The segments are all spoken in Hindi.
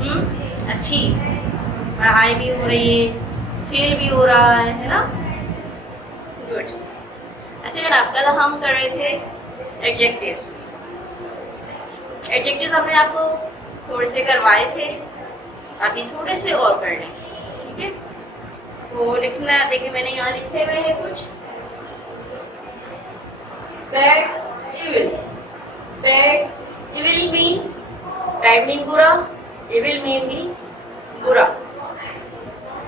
अच्छी पढ़ाई भी हो रही है, खेल भी हो रहा है ना। गुड। अच्छा जनाब, कल हम कर रहे थे एडजेक्टिव्स। एडजेक्टिव्स हमने आपको थोड़े से करवाए थे, अभी थोड़े से और कर लें, ठीक है। तो लिखना, देखिए मैंने यहाँ लिखे हुए हैं कुछ। Bad evil. Bad evil mean, bad mean बुरा, इविल मीन भी बुरा।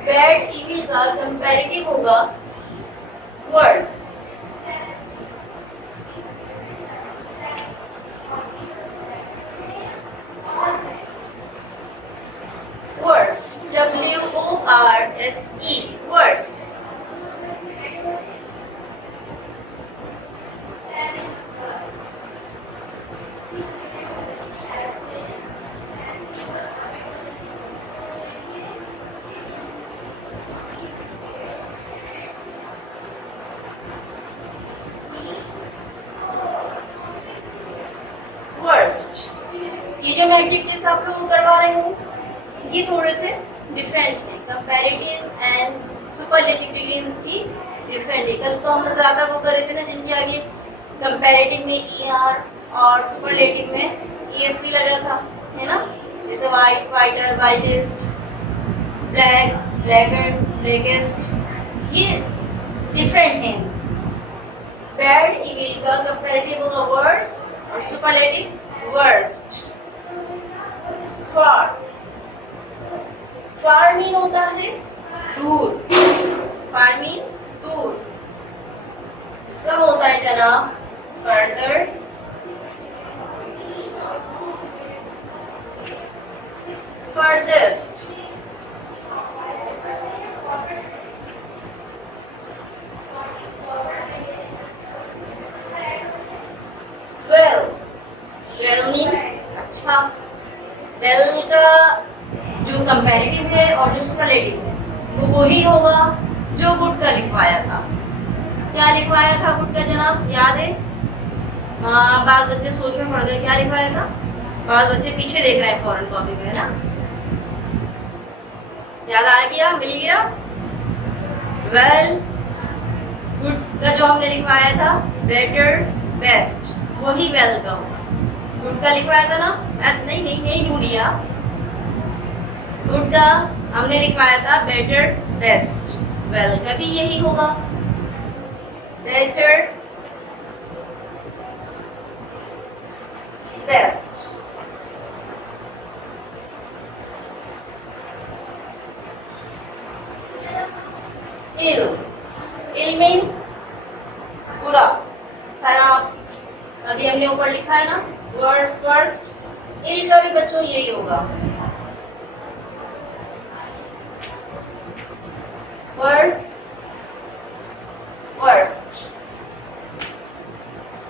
बैड इविल का कंपैरेटिव होगा worse. Worse, WORSE, worse. Worst. ये जो मैं एडजेक्टिव्स आप लोगों को करवा रही हूँ, ये थोड़े से डिफरेंट है। कंपैरेटिव एंड सुपरलेटिव डिग्री की डिफरेंट है। कल तो हम ज़्यादा वो कर रहे थे ना, जिनके आगे कंपैरेटिव में ER और सुपरलेटिव में EST लग रहा था, है ना। जैसे white, whiter, whitest, black, blacker, blackest, ये डिफरेंट है। बैड इविल का कंपैरेटिव होगा वर्स और superlative worst. Far, far mean होता है दूर। फार मीन दूर। इसका होता है जनाब further, farthest. Well, well mean अच्छा। वेल का जो कंपैरेटिव है और जो सुपरलेटिव है वो वही होगा जो गुड का लिखवाया था। क्या लिखवाया था गुड का जनाब, याद है? बाद बच्चे सोच में पड़ गए क्या लिखवाया था। बाद बच्चे पीछे देख रहे हैं फॉरेन कॉपी में, है ना। याद आ गया, मिल गया। वेल, गुड का जो हमने लिखवाया था बेटर, बेस्ट, वही वेल का होगा। गुड का लिखवाया था ना, नहीं नहीं नहीं ढूंढिया। गुड का हमने लिखवाया था बेटर, बेस्ट, वेल का भी यही होगा। Better, best. Ill, ill mean बुरा, खराब। अभी हमने ऊपर लिखा है ना वर्स, वर्स्ट। इल का भी बच्चों यही होगा, वर्स, वर्स्ट।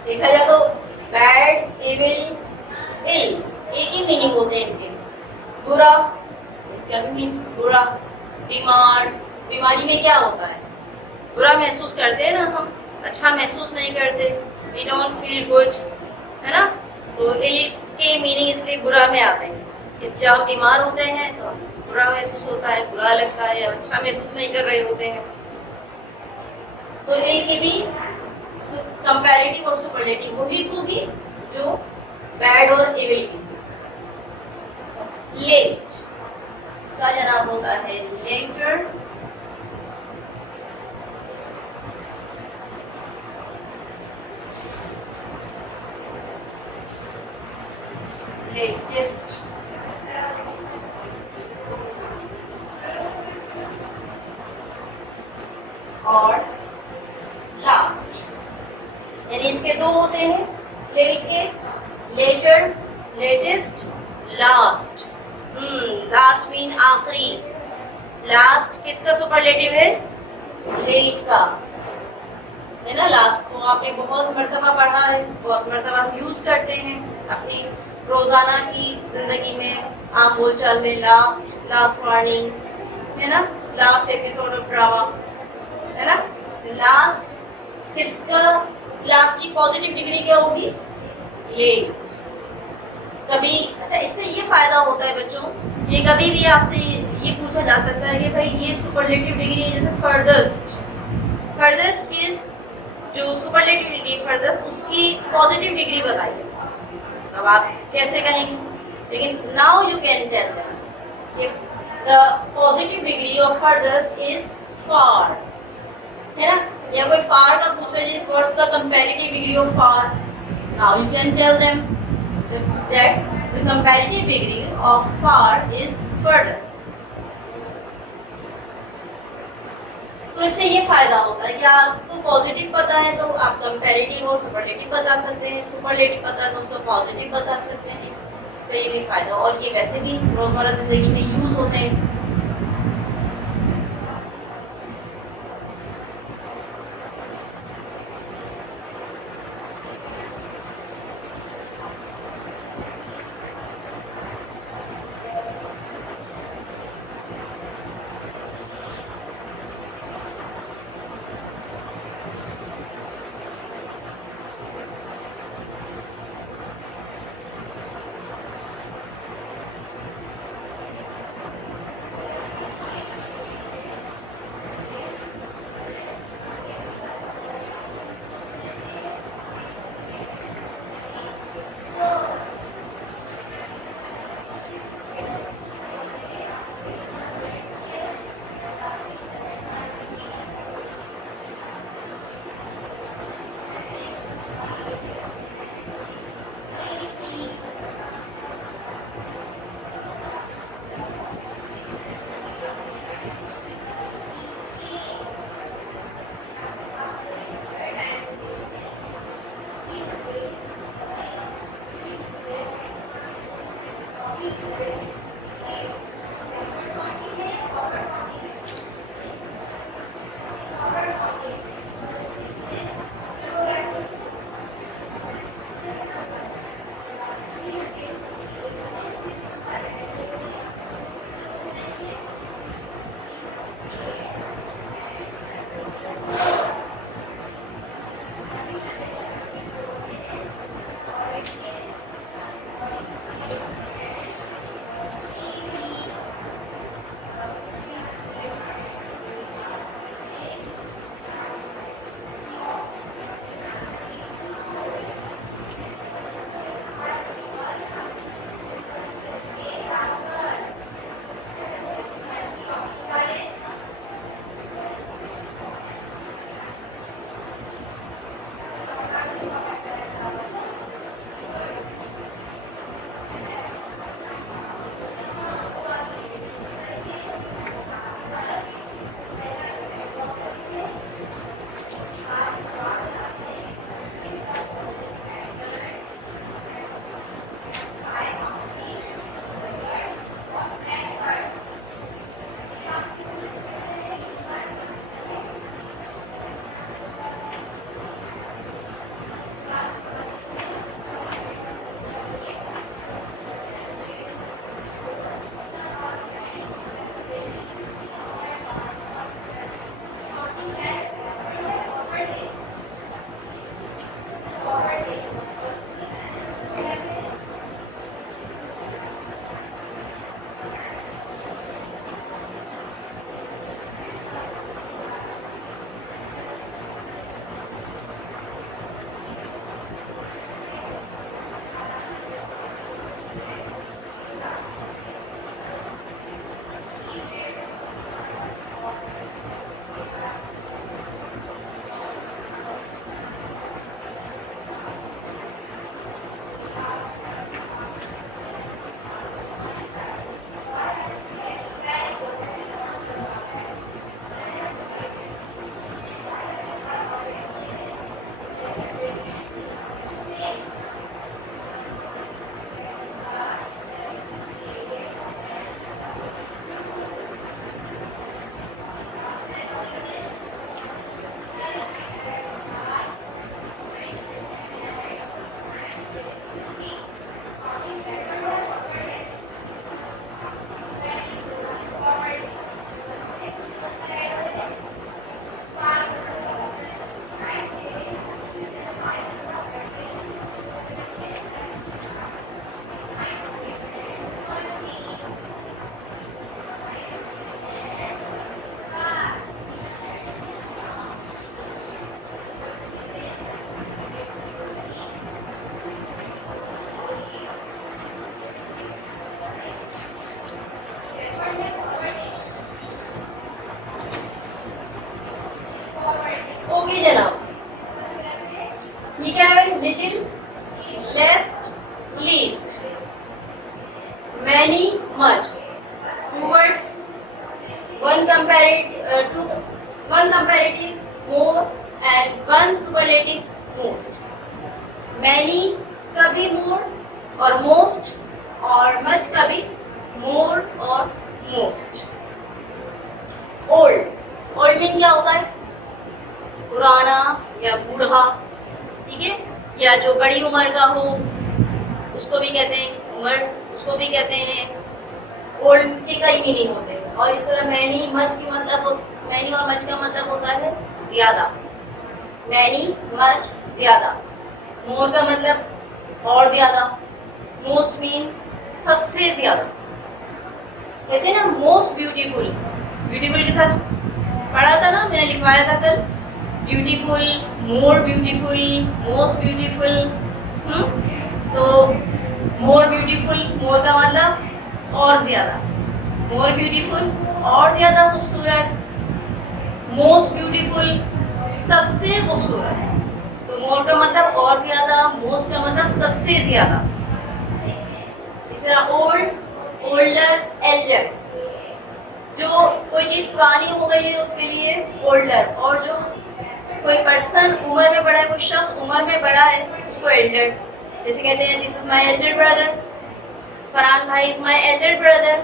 देखा जाए तो बैड, इविल, इल एक ही मीनिंग होते हैं इनके। बुरा, इसका भी मीनिंग बुरा। बीमार, बीमारी में क्या होता है, बुरा महसूस करते हैं ना हम, अच्छा महसूस नहीं करते, वी डोंट फील गुड, है ना। तो इल के मीनिंग इसलिए बुरा में आते हैं कि जब हम बीमार होते हैं तो बुरा महसूस होता है, बुरा लगता है, अच्छा महसूस नहीं कर रहे होते हैं। तो इल की भी कंपैरेटिव और सुपरलेटिव वही होगी जो बैड और इविल की। लेट, इसका जनाब होता है लेटर, लेटेस्ट, और लास्ट। यानी इसके दो होते हैं लेट के, later, latest, last. Last mean आखिरी। लास्ट किसका सुपरलेटिव है, लेट का, है ना। लास्ट को आपने बहुत मर्तबा पढ़ा है, बहुत मर्तबा यूज करते हैं अपनी रोजाना की जिंदगी में, आम बोलचाल में। लास्ट, लास्ट वार्निंग, है ना। लास्ट एपिसोड ऑफ ड्रामा, है ना। लास्ट किसका, लास्ट की पॉजिटिव डिग्री क्या होगी, लेट। कभी अच्छा, इससे ये फायदा होता है बच्चों ये कभी भी आपसे ये पूछा जा सकता है कि भाई ये सुपरलेटिव डिग्री है, जैसे फर्दस्ट, फर्दस्ट की जो सुपरलेटिव डिग्री फर्दस्ट उसकी पॉजिटिव डिग्री बताइए। अब आप कैसे कहेंगे, लेकिन now you can tell them कि the positive degree of furthest is far, है ना, या कोई फार का पूछ रहे हैं what's the comparative degree of far, now you can tell them that the comparative degree of far is further. तो इससे ये फायदा होता है कि आपको पॉजिटिव पता है तो आप कंपैरेटिव और सुपरलेटिव बता सकते हैं, सुपरलेटिव पता है तो उसको पॉजिटिव बता सकते हैं। इसका ये भी फायदा, और ये वैसे भी रोजमर्रा जिंदगी में यूज होते हैं। ओके जनाब, ये क्या है? Little, lest, least, many, much, two words, one comparative, more and one superlative, most. Many कभी मोर और मोस्ट, और मच कभी मोर और मोस्ट। ओल्ड, ओल्ड मीन क्या होता है? पुराना या बूढ़ा, ठीक है, या जो बड़ी उम्र का हो उसको भी कहते हैं उम्र, उसको भी कहते हैं। ओल्ड के कई मीनिंग होते हैं। और इस तरह मैनी, मच की मतलब, मैनी और मच का मतलब होता है ज्यादा। मैनी, मच, ज्यादा। मोर का मतलब और ज्यादा। मोस्ट मीन सबसे ज्यादा। कहते हैं ना मोस्ट ब्यूटीफुल, ब्यूटीफुल के साथ पढ़ा था ना, मैंने लिखवाया था कल। Beautiful, more beautiful, most beautiful. तो मोर ब्यूटीफुल, मोर का मतलब और ज्यादा। मोर ब्यूटीफुल, और ज्यादा खूबसूरत। मोस्ट ब्यूटीफुल, सबसे खूबसूरत। तो मोर का मतलब और ज्यादा, मोस्ट का मतलब सबसे ज्यादा। इस तरह ओल्ड, ओल्डर, एल्डर। जो कोई चीज पुरानी हो गई है उसके लिए ओल्डर, और जो कोई पर्सन उम्र में बड़ा है, कोई शख्स उम्र में बड़ा है, उसको एल्डर। जैसे कहते हैं this is my Elder brother, Farhan भाई इज माय एल्डर ब्रदर,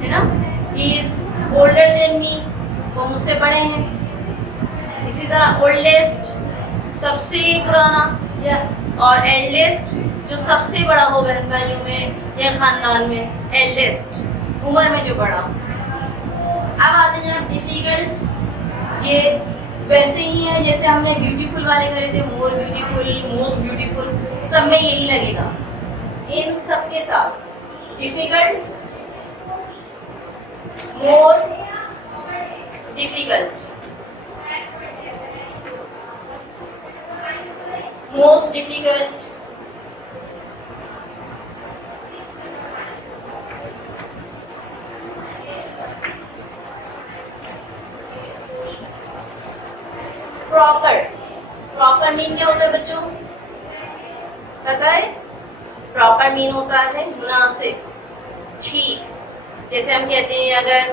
है ना, he is older than me, वो मुझसे बड़े हैं। इसी तरह ओल्डेस्ट, सबसे पुराना, या और एल्डेस्ट, जो सबसे बड़ा हो बहन भाइयों में या खानदान में, एल्डेस्ट, उम्र में जो बड़ा। अब आते हैं डिफिकल्ट। ये वैसे ही है जैसे हमने ब्यूटीफुल वाले करे थे, मोर ब्यूटीफुल, मोस्ट ब्यूटीफुल, सब में यही लगेगा। इन सब के साथ difficult, more difficult, most difficult, proper. Proper mean क्या होता है बच्चों, पता है? प्रॉपर मीन होता है मुनासिब, ठीक। जैसे हम कहते हैं अगर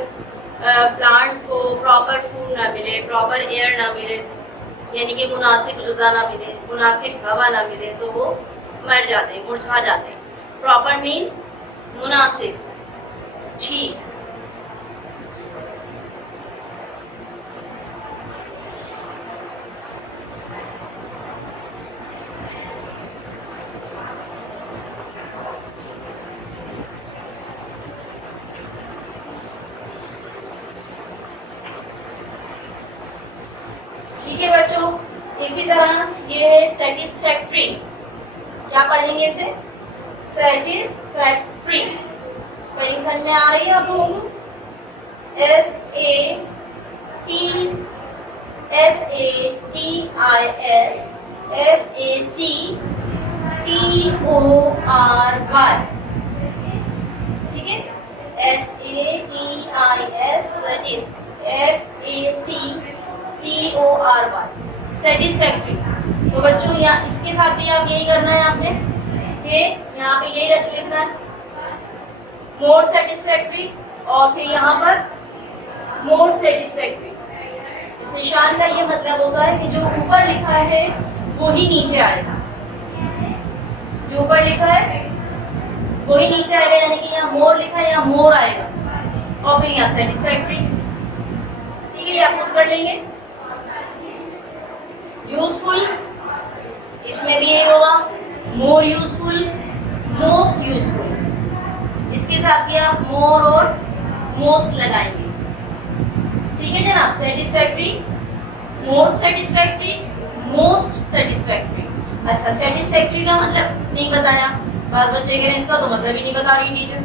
प्लांट्स को प्रॉपर फूड ना मिले, प्रॉपर एयर ना मिले, यानी कि मुनासिब ग़िज़ा ना मिले, मुनासिब हवा ना मिले, तो वो मर जाते हैं, मुरझा जाते हैं। प्रॉपर मीन मुनासिब, ठीक। ठीक है बच्चों, इसी तरह ये है सेटिस्फैक्ट्री। क्या पढ़ेंगे इसे? सेटिस्फैक्ट्री। स्पेलिंग समझ में आ रही है आप लोगों को? SATISFACTORY, ठीक है? SATISFACTORY, satisfactory. तो बच्चों यहाँ इसके साथ भी आप यही करना है आपने, कि यहाँ पे यही लिखना है मोर सेटिस्फैक्ट्री, और फिर यहाँ पर मोर सेटिस्फैक्ट्री। इस निशान का ये मतलब होता है कि जो ऊपर लिखा है वो ही नीचे आएगा, जो ऊपर लिखा है वो ही नीचे आएगा, यानी कि यहाँ मोर लिखा है यहाँ मोर आएगा, और फिर यहाँ सेटिस्फैक्ट्री। ठीक है, ये आप खुद कर लेंगे। यूजफुल, इसमें भी यही होगा, मोर यूजफुल, मोस्ट यूजफुल। इसके साथ भी आप मोर और मोस्ट लगाएंगे। ठीक है जनाब, सेटिस्फैक्ट्री, मोर सेटिस्फैक्ट्री, मोस्ट सेटिस्फैक्ट्री। अच्छा, सेटिस्फैक्ट्री का मतलब नहीं बताया, बात बच्चे कह रहे हैं इसका तो मतलब ही नहीं बता रही टीचर,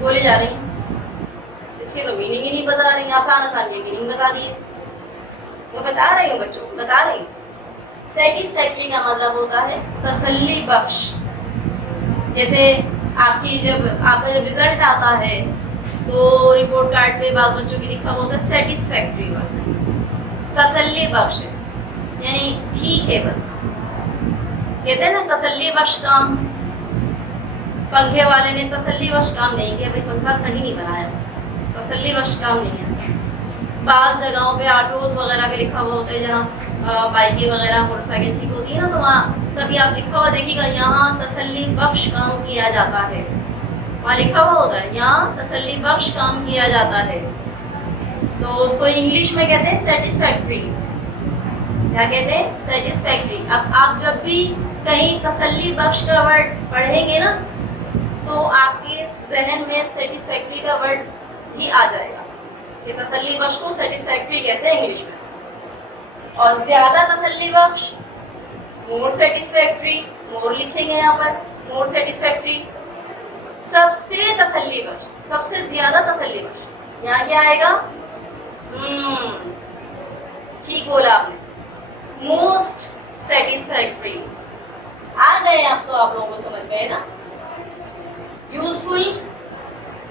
बोले जा रही इसके तो मीनिंग ही नहीं बता रही, आसान आसान ये मीनिंग बता दिए। तो बता रही हूँ बच्चों, बता रही हूँ। सेटिस्फैक्ट्री का मतलब होता है तसल्ली बख्श। जैसे आपका जब रिजल्ट आता है तो रिपोर्ट कार्ड पे बाज़ बच्चों की लिखा हुआ होता है सेटिस्फैक्ट्री वर्क, तसल्ली बख्श है, यानी ठीक है बस। कहते हैं ना तसल्ली बख्श काम, पंखे वाले ने तसल्ली बख्श काम नहीं किया, भाई पंखा सही नहीं बनाया, तसल्ली बख्श काम नहीं है इसका। बाज़ जगहों पे ऑटोज़ वगैरह के लिखा हुआ होता है, जहाँ बाइकें वगैरह मोटरसाइकिल ठीक होती है ना, तो वहाँ कभी आप लिखा हुआ देखिएगा यहाँ तसल्ली बख्श काम किया जाता है, वहाँ लिखा हुआ होता है यहाँ तसल्ली बख्श काम किया जाता है। तो उसको इंग्लिश में कहते हैं सेटिस्फैक्ट्री। क्या कहते हैं? सेटिस्फैक्ट्री। अब आप जब भी कहीं तसल्ली बख्श का वर्ड पढ़ेंगे ना, तो आपके जहन में सेटिस्फैक्ट्री का वर्ड ही आ जाएगा कि तसल्ली बख्श को सेटिस्फैक्ट्री कहते हैं इंग्लिश में। और ज्यादा तसल्ली बख्श मोर सेटिस्फैक्ट्री, मोर लिखेंगे यहाँ पर, मोर सेटिस्फैक्ट्री। सबसे तसल्ली बख्श, सबसे ज्यादा तसल्ली बख्श, यहाँ क्या आएगा? ठीक बोला आपने, मोस्ट सेटिस्फैक्ट्री। आ गए अब तो आप लोगों को समझ में है ना। यूजफुल,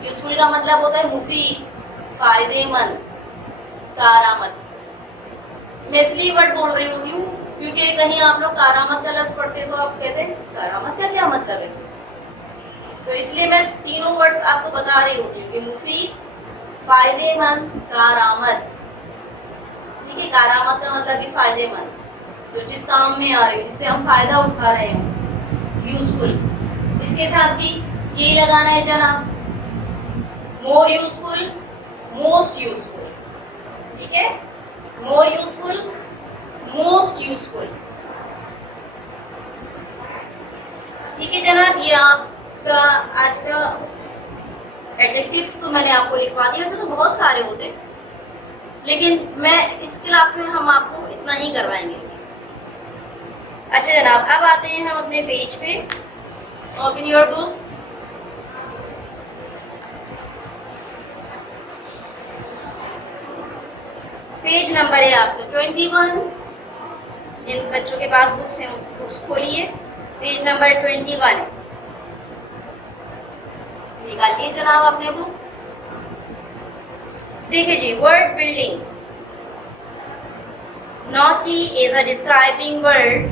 यूजफुल का मतलब होता है मुफीद, फायदेमंद, कारामद। मैं इसलिए वर्ड बोल रही होती हूँ क्योंकि कहीं आप लोग कारामद का लफ्ज पढ़ते तो आप कहते हैं कारामद का क्या मतलब है, तो इसलिए मैं तीनों वर्ड्स आपको बता रही होती हूँ कि मुफीद, फायदेमंद, कारामद। ठीक है, कारामद का मतलब भी फायदेमंद, तो जिस काम में आ रही हो, जिससे हम फायदा उठा रहे हो, यूजफुल। इसके साथ भी यही लगाना है जनाब, मोर यूजफुल, मोस्ट यूजफुल। ठीक है, मोर यूजफुल, मोस्ट यूजफुल। ठीक है जनाब, ये आपका आज का एडजेक्टिव्स तो मैंने आपको लिखवा दिया। वैसे तो बहुत सारे होते हैं, लेकिन मैं इस क्लास में हम आपको इतना ही करवाएंगे। अच्छा जनाब, अब आते हैं हम अपने पेज पे। Open your book. Page number है आपका 21। जिन बच्चों के पास बुक्स हैं बुक्स खोलिए, पेज नंबर 21 निकालिए जनाब अपने बुक। देखिए जी, word building. Naughty is a describing word.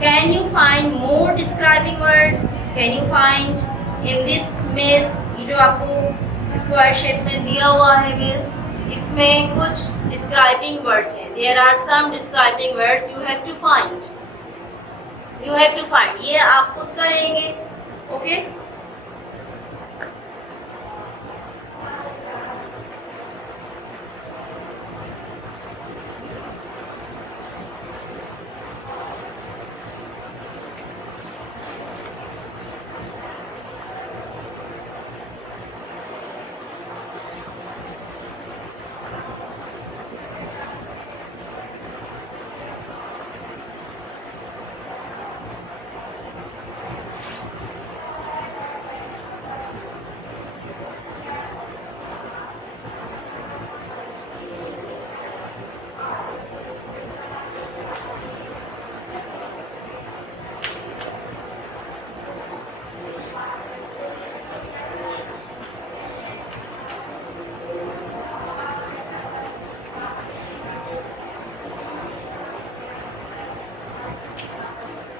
Can you find more describing words? Can you find in this maze? ये जो आपको स्क्वायर शेप में दिया हुआ है मेज, इसमें कुछ describing words हैं. There are some describing words you have to find. You have to find. ये आप खुद करेंगे, okay?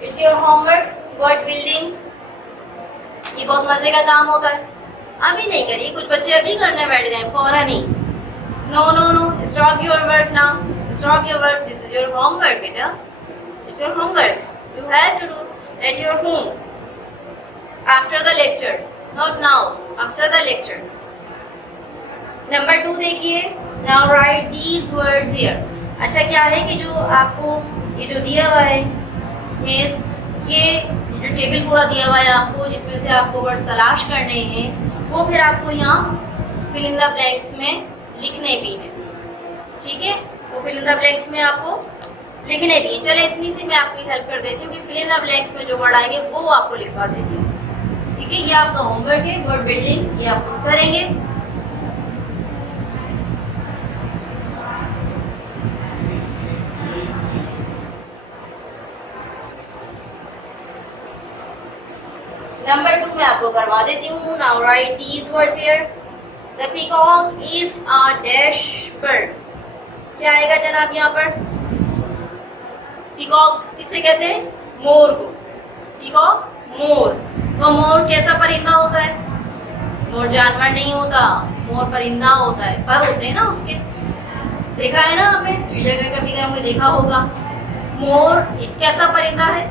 It's your homework, word building. ये बहुत मजे का काम होता है। अभी नहीं करिए, कुछ बच्चे अभी करने बैठ गए फौरन ही। No, no, no. Stop your work now. Stop your work. This is your homework, बेटा. It's your homework. You have to do at your home. After the lecture, not now. After the lecture. Number 2 देखिए. Now write these words here. अच्छा क्या है कि जो आपको ये जो दिया हुआ है मेज, ये जो टेबल पूरा दिया हुआ है आपको, जिसमें से आपको वर्ड्स तलाश करने हैं, वो फिर आपको यहाँ फिल इन द ब्लैंक्स में लिखने भी हैं। ठीक है, वो फिल इन द ब्लैंक्स में आपको लिखने भी हैं। चले इतनी सी मैं आपकी हेल्प कर देती हूँ कि फिल इन द ब्लैंक्स में जो वर्ड आएंगे वो आपको लिखवा देती हूँ। ठीक है, ये आपका होमवर्क है, वर्ड बिल्डिंग, ये आप खुद करेंगे। नंबर 2 में आपको करवा करवा देती हूँ. Now right these words here. The peacock is a dash bird. क्या आएगा जनाब यहाँ पर? पीकॉक किसे कहते हैं? मोर को. पीकॉक मोर. तो मोर कैसा परिंदा होता है? मोर जानवर नहीं होता, मोर परिंदा होता है. पर होते हैं ना उसके. देखा है ना आपने? चिड़ियाघर कभी हमने देखा होगा. मोर एक कैसा परिंदा है?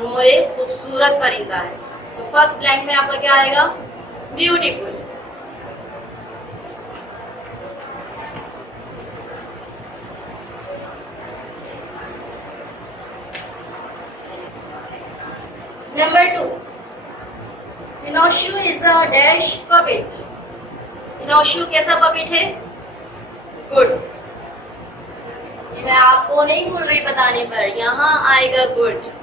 मोर एक खूबसूरत परिंदा है. तो फर्स्ट ब्लैंक में आपका क्या आएगा? Beautiful. Number 2. Pinocchio is a dash puppet. Pinocchio कैसा पपेट है? गुड. ये मैं आपको नहीं बोल रही बताने पर, यहाँ आएगा गुड.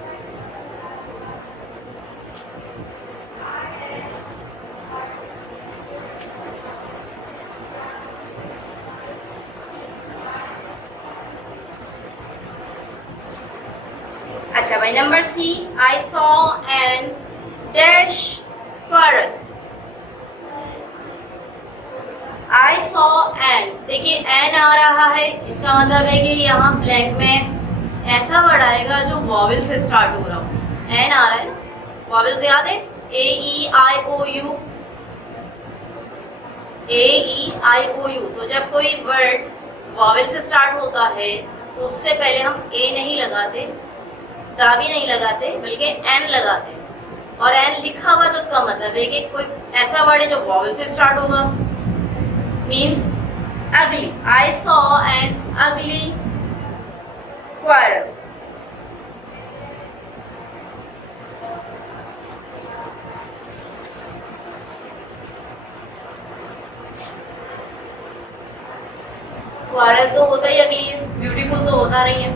अच्छा भाई, number C. I saw an dash squirrel. I saw an. देखिए एन आ रहा है, इसका मतलब है कि यहाँ ब्लैंक में ऐसा वर्ड आएगा जो वॉवेल से स्टार्ट हो रहा हो. एन आ रहा है ना, वॉवेल्स याद है? A E I O U. A E I O U. तो जब कोई वर्ड वॉवेल से स्टार्ट होता है तो उससे पहले हम ए नहीं लगाते, दा भी नहीं लगाते, बल्कि एन लगाते. और एन लिखा हुआ तो उसका मतलब है कि कोई ऐसा वर्ड है जो वॉवेल से स्टार्ट होगा. मीन्स अगली. आई सॉ एन अगली स्क्वायरल. स्क्वायरल तो होता ही अगली है, ब्यूटीफुल तो होता नहीं है.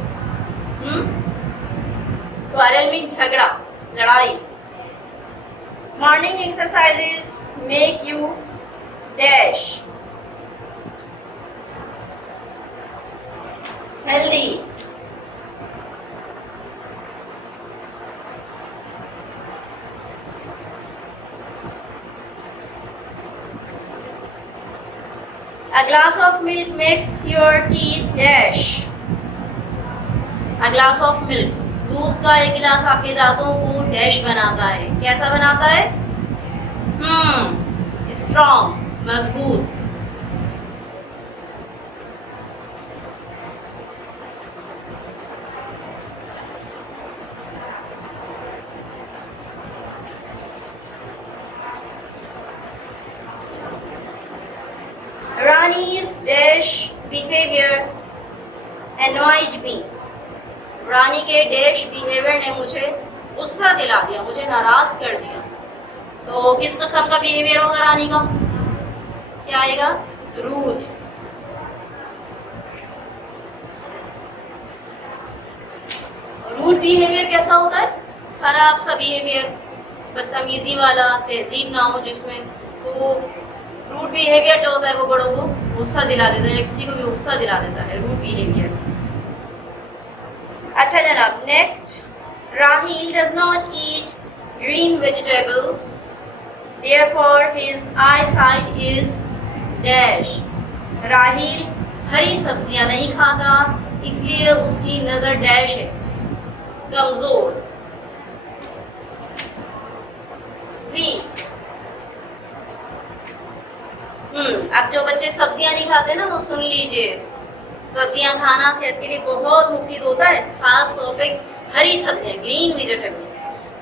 स्क्वायरल मीन झगड़ा, लड़ाई. Morning exercises make you dash healthy. A glass of milk makes your teeth dash. A glass of milk. दूध का एक गिलास आपके दांतों को डैश बनाता है. कैसा बनाता है? स्ट्रॉन्ग, मजबूत. Rani's dash behavior annoyed me. रानी के डैश बिहेवियर ने मुझे गुस्सा दिला दिया, मुझे नाराज कर दिया. तो किस किस्म का बिहेवियर होगा रानी का? क्या आएगा? रूड. रूड बिहेवियर कैसा होता है? खराब सा बिहेवियर, बदतमीजी वाला, तहजीब ना हो जिसमें. तो रूड बिहेवियर जो होता है वो बड़ों को गुस्सा दिला देता है, किसी को भी गुस्सा दिला देता है, रूड बिहेवियर. अच्छा जनाब, next. Rahil does not eat green vegetables, therefore his eyesight is dash. Rahil हरी सब्जियां नहीं खाता, इसलिए उसकी नज़र डैश है, कमज़ोर, वीक. अब जो बच्चे सब्जियां नहीं खाते ना, वो सुन लीजिए. सब्जियां खाना सेहत के लिए बहुत मुफीद होता है, खास तौर पे हरी सब्जियां, ग्रीन वेजिटेबल्स.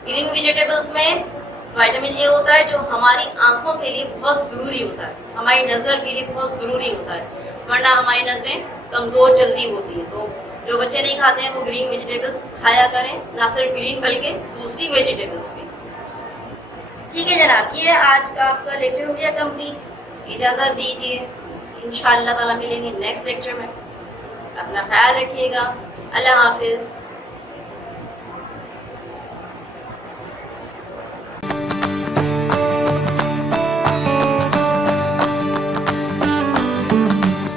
ग्रीन वेजिटेबल्स में विटामिन ए होता है जो हमारी आंखों के लिए बहुत ज़रूरी होता है, हमारी नज़र के लिए बहुत ज़रूरी होता है, वरना हमारी नज़रें कमज़ोर जल्दी होती है. तो जो बच्चे नहीं खाते हैं वो ग्रीन वेजिटेबल्स खाया करें, ना सिर्फ ग्रीन बल्कि दूसरी वेजिटेबल्स भी. ठीक है जनाब, ये आज का आपका लेक्चर हो गया कंप्लीट. इजाज़त दीजिए, इंशाअल्लाह ताला मिलेंगे नेक्स्ट लेक्चर में. अपना ख्याल रखिएगा. अल्लाह हाफिज़.